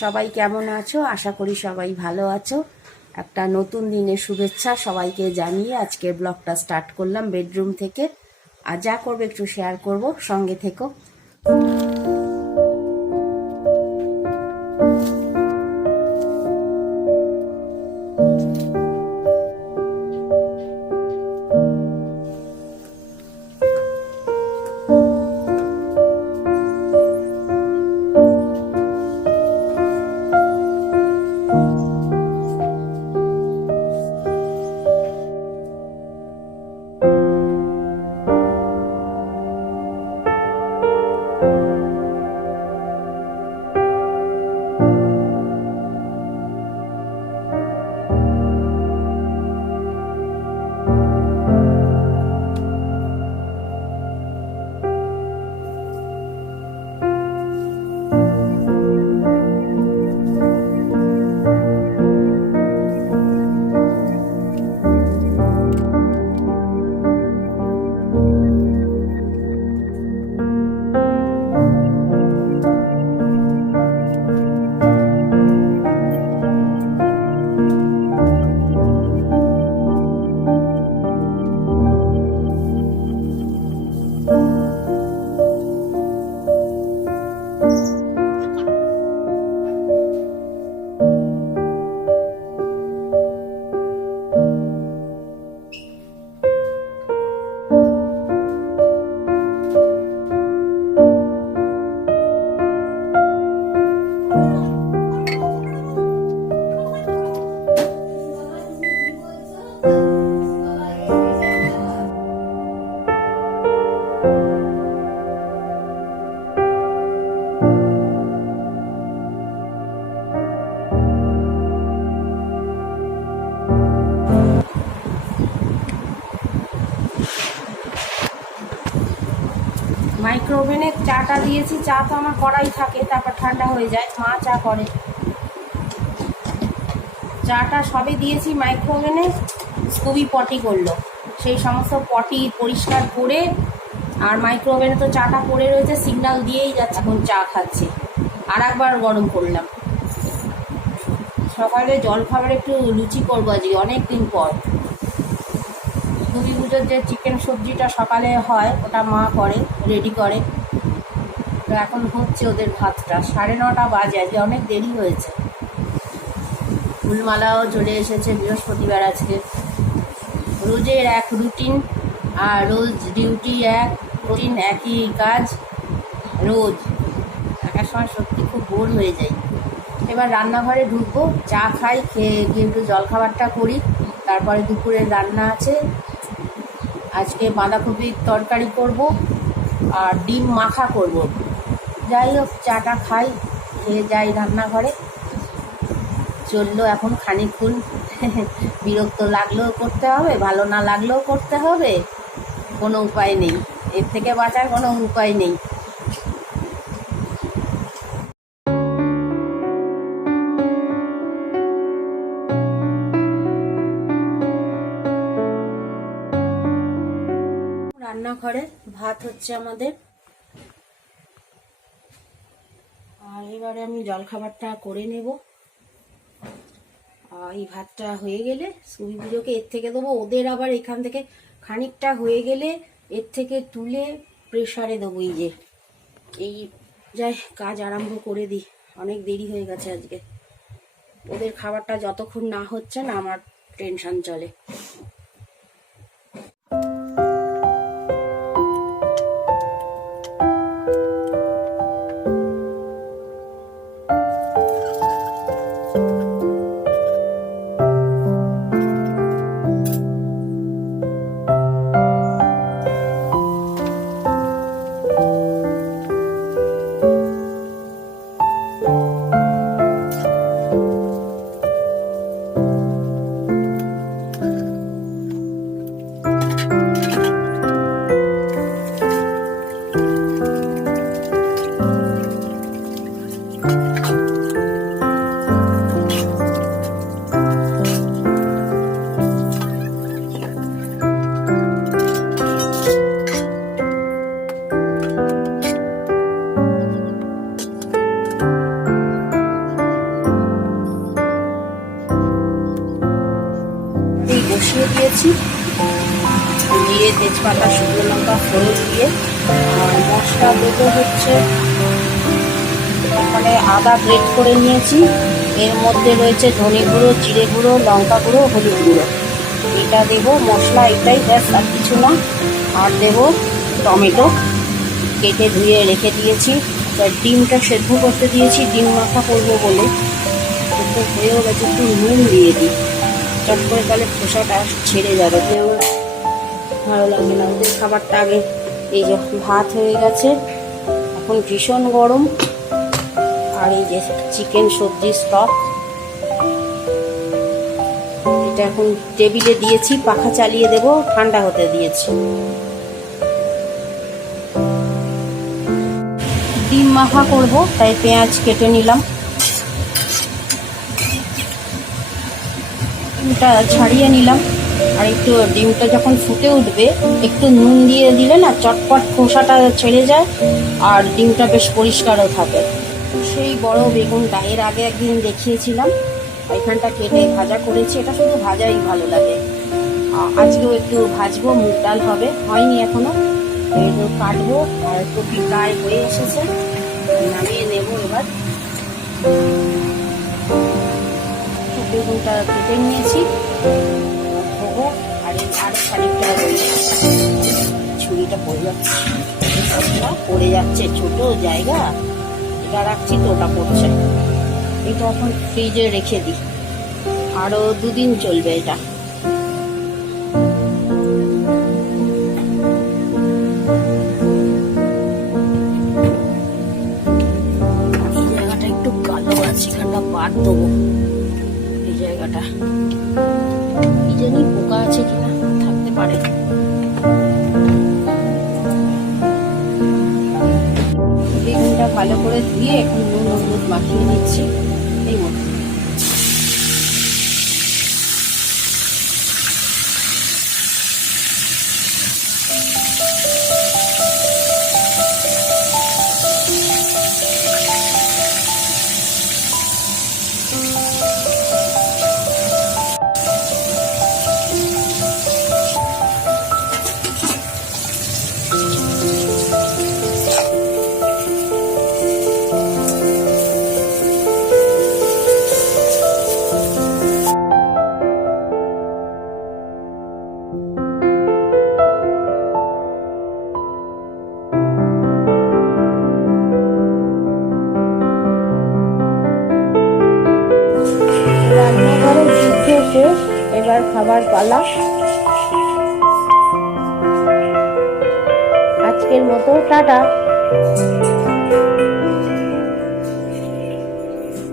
সবাই কেমন আছো? আশা করি সবাই ভালো আছো। একটা নতুন দিনের শুভেচ্ছা সবাইকে জানিয়ে আজকে ব্লগটা স্টার্ট করলাম বেডরুম থেকে। আর যা করব একটু শেয়ার করব, সঙ্গে থেকো। চাটা দিয়েছি, চা তো আমার করাই থাকে, তারপর ঠান্ডা হয়ে যায়, মা চা করে। চাটা সবে দিয়েছি মাইক্রো ওভেনে খুবই পটি করল। সেই সমস্ত পটি পরিষ্কার করে আর মাইক্রো ওভেনে তো চাটা পড়ে রয়েছে সিগনাল দিয়েই যাচ্ছে, এখন চা খাচ্ছে। আর একবার গরম করলাম। সকালে জল খাবার একটু লুচি করব আজকে অনেক দিন পর। দুর্গি পুজোর যে চিকেন সবজিটা সকালে হয়, ওটা মা করে রেডি করে। এখন হচ্ছে ওদের ভাতটা। সাড়ে নটা বাজে, আজকে অনেক দেরি হয়েছে। ফুলমালাও চলে এসেছে বৃহস্পতিবার আজকে। রোজের এক রুটিন, আর রোজ ডিউটি এক, রুটিন একই কাজ, রোজ। একার সময় সত্যি খুব বোর হয়ে যায় এবার রান্নাঘরে ঢুকবো, চা খাই, খেয়ে গিয়ে একটু জলখাবারটা করি। তারপরে দুপুরের রান্না আছে। আজকে বাঁধাকপির তরকারি করব, আর ডিম মাখা করব। যাই হোক, চাটা খাই, খেয়ে যাই রান্নাঘরে। চলল এখন খানিকক্ষণ বিরক্ত লাগলেও করতে হবে, ভালো না লাগলেও করতে হবে। কোনো উপায় নেই। এর থেকে বাঁচার কোনো উপায় নেই। রান্নাঘরে ভাত হচ্ছে আমাদের। আর এবারে আমি জলখাবারটা করে নেব। আর এই ভাতটা হয়ে গেলে সুবি পুজোকে এর থেকে দেবো। ওদের আবার এখান থেকে খানিকটা হয়ে গেলে এর থেকে তুলে প্রেশারে দেবো এই যে। এই যাই কাজ আরম্ভ করে দিই। অনেক দেরি হয়ে গেছে আজকে। ওদের খাবারটা যতক্ষণ না হচ্ছে না, আমার টেনশন চলে। দিয়েছি। দিয়ে তেজপাতা, শুকনো লঙ্কা ফোড়ন দিয়ে, আর মশলা দেবো হচ্ছে, এখানে আদা গ্রেট করে নিয়েছি। এর মধ্যে রয়েছে ধনে গুঁড়ো, জিরে গুঁড়ো, লঙ্কা গুঁড়ো, হলুদ গুঁড়ো। এটা দেবো, মশলা এটাই ব্যাস, আর কিছু না। আর দেবো টমেটো। কেটে ধুয়ে রেখে দিয়েছি। এবার ডিমটা সেদ্ধ করতে দিয়েছি। ডিম মাখা করব বলে। হয়েও গেছে, একটু নুন দিয়ে দিই। চট করে তাহলে খোসাটা ছেড়ে যাবে। দিয়ে ভালো লাগে না। ওদের খাবারটা আগে এই যে ভাত হয়ে গেছে। এখন ভীষণ গরম। আর এই যে চিকেন সবজি স্টক এটা এখন টেবিলে দিয়েছি, পাখা চালিয়ে দেব, ঠান্ডা হতে দিয়েছি। ডিম মাখা করব, তাই পেঁয়াজ কেটে নিলাম। ডিমটা ছাড়িয়ে নিলাম। আর একটু ডিমটা যখন ফুটে উঠবে, একটু নুন দিয়ে দিলে না চটপট খোসাটা ছেড়ে যায় আর ডিমটা বেশ পরিষ্কারও থাকে। সেই বড় বেগুনটা এর আগে একদিন দেখিয়েছিলাম। এখানটা কেটে ভাজা করেছি। এটা শুধু ভাজাই ভালো লাগে। আজকেও একটু ভাজবো, মুগ ডাল হবে। হয়নি এখনও। এগুলো কাটবো, আর কপি প্রায় হয়ে এসেছে। নামিয়ে নেব এবার। বেগুনটা কেটে নিয়েছি। ধোবো, আর এই খানিকটা ছুরিটা পড়ে যাচ্ছে। পড়ে যাচ্ছে, ছোট জায়গা। এটা রাখছি তো, ওটা পড়ছে। এটা এখন ফ্রিজে রেখে দিই। আরও দুদিন চলবে এটা। জায়গাটা একটু দেবো। জায়গাটা। কি জানি পোকা আছে কিনা, থাকতে পারে। বেগুনটা ভালো করে ধুয়ে এখন নুন হলুদ মাখিয়ে নিচ্ছি। রান্নাঘরে যুদ্ধ শেষ এবার খাবার পালা। আজকের মতো টাটা।